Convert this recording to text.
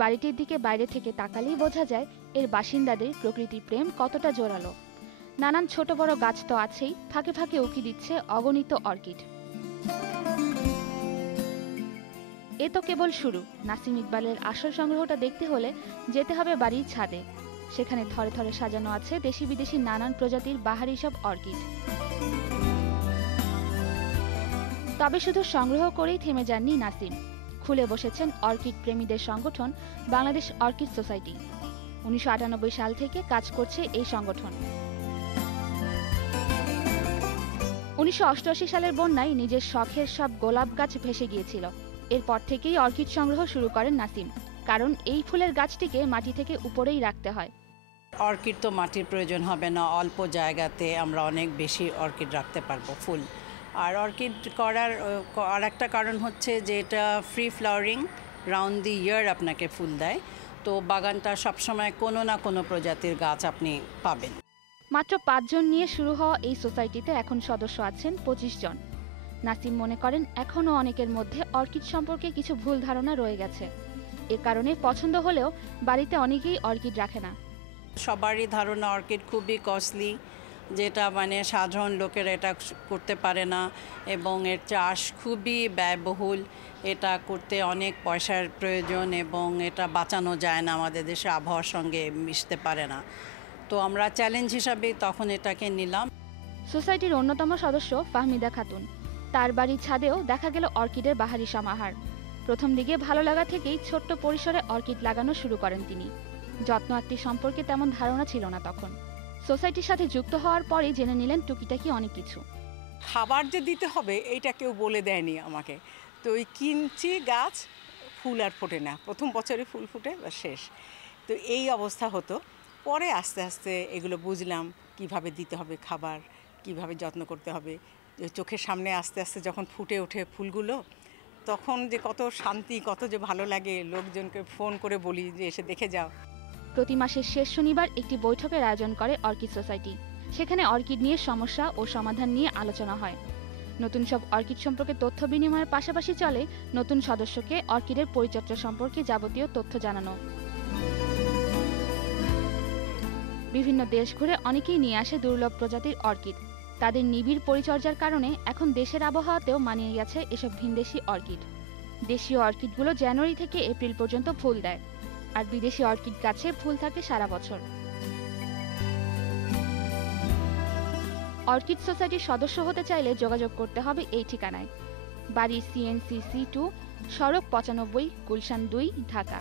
বাড়িটির দিকে বাইরে থেকে তাকালেই বোঝা যায় এর বাসিন্দাদের প্রকৃতি প্রেম কতটা জোরালো। নানান ছোট বড় গাছ তো আছেই, ফাঁকে ফাঁকে উকি দিচ্ছে অগণিত অর্কিড। এ তো কেবল শুরু। নাসিম ইকবালের আসল সংগ্রহটা দেখতে হলে যেতে হবে বাড়ির ছাদে। সেখানে থরে থরে সাজানো আছে দেশি বিদেশি নানান প্রজাতির বাহারি সব অর্কিড। তবে শুধু সংগ্রহ করেই থেমে যাননি নাসিম, খুলে বসেছেন অর্কিড প্রেমীদের সংগঠন বাংলাদেশ অর্কিড সোসাইটি। 1998 সাল থেকে কাজ করছে এই সংগঠন। 1988 সালের বন্যায় নিজের শখের সব গোলাপ গাছ ভেসে গিয়েছিল। এরপর থেকেই অর্কিড সংগ্রহ শুরু করেন নাসিম, কারণ এই ফুলের গাছটিকে মাটি থেকে উপরেই রাখতে হয়। অর্কিড তো মাটির প্রয়োজন হবে না, অল্প জায়গাতে আমরা অনেক বেশি অর্কিড রাখতে পারবো ফুল। আর অর্কিড করার আর একটা কারণ হচ্ছে যে এটা ফ্রি ফ্লাওয়ারিং, রাউন্ড দি ইয়ার আপনাকে ফুল দেয়। তো বাগানটা সবসময় কোনো না কোনো প্রজাতির গাছ আপনি পাবেন। মাত্র 5 জন নিয়ে শুরু হওয়া এই সোসাইটিতে এখন সদস্য আছেন 25 জন। নাসিম মনে করেন এখনও অনেকের মধ্যে অর্কিড সম্পর্কে কিছু ভুল ধারণা রয়ে গেছে। এ কারণে পছন্দ হলেও বাড়িতে অনেকেই অর্কিড রাখে না। সবারই ধারণা অর্কিড খুবই কস্টলি, যেটা মানে সাধারণ লোকেরা এটা করতে পারে না, এবং এর চাষ খুবই ব্যয়বহুল। এটা করতে অনেক পয়সার প্রয়োজন এবং এটা বাঁচানো যায় না, আমাদের দেশে আবহাওয়ার সঙ্গে মিশতে পারে না। তো আমরা চ্যালেঞ্জ হিসাবে তখন এটাকে নিলাম। সোসাইটির অন্যতম সদস্য ফাহমিদা খাতুন, তার বাড়ির ছাদেও দেখা গেল অর্কিডের বাহারি সমাহার। প্রথম দিকে ভালো লাগা থেকেই ছোট্ট পরিসরে অর্কিড লাগানো শুরু করেন তিনি। যত্ন আত্তি সম্পর্কে তেমন ধারণা ছিল না তখন। সোসাইটির সাথে যুক্ত হওয়ার পরেই জেনে নিলেন টুকিটাকি অনেক কিছু। খাবার যে দিতে হবে এইটা কেউ বলে দেয়নি আমাকে। তো ওই কিনছি গাছ, ফুল আর ফোটে না, প্রথম বছরে ফুল ফুটে বা শেষ। তো এই অবস্থা হতো। পরে আস্তে আস্তে এগুলো বুঝলাম কিভাবে দিতে হবে খাবার, কিভাবে যত্ন করতে হবে। চোখের সামনে আস্তে আস্তে যখন ফুটে ওঠে ফুলগুলো, তখন যে কত শান্তি, কত যে ভালো লাগে। লোকজনকে ফোন করে বলি যে এসে দেখে যাও। প্রতি মাসের শেষ শনিবার একটি বৈঠকের আয়োজন করে অর্কিড সোসাইটি। সেখানে অর্কিড নিয়ে সমস্যা ও সমাধান নিয়ে আলোচনা হয়। নতুন সব অর্কিড সম্পর্কে তথ্য বিনিময়ের পাশাপাশি চলে নতুন সদস্যকে অর্কিডের পরিচর্যা সম্পর্কে যাবতীয় তথ্য জানানো। বিভিন্ন দেশ ঘুরে অনেকেই নিয়ে আসে দুর্লভ প্রজাতির অর্কিড। তাদের নিবিড় পরিচর্যার কারণে এখন দেশের আবহাওয়াতেও মানিয়ে গেছে এসব ভিনদেশি অর্কিড। দেশীয় অর্কিডগুলো জানুয়ারি থেকে এপ্রিল পর্যন্ত ফুল দেয়, আর বিদেশি অর্কিড গাছে ফুল থাকে সারা বছর। অর্কিড সোসাইটির সদস্য হতে চাইলে যোগাযোগ করতে হবে এই ঠিকানায়। বাড়ি CNCC 2, সড়ক 95, গুলশান 2, ঢাকা।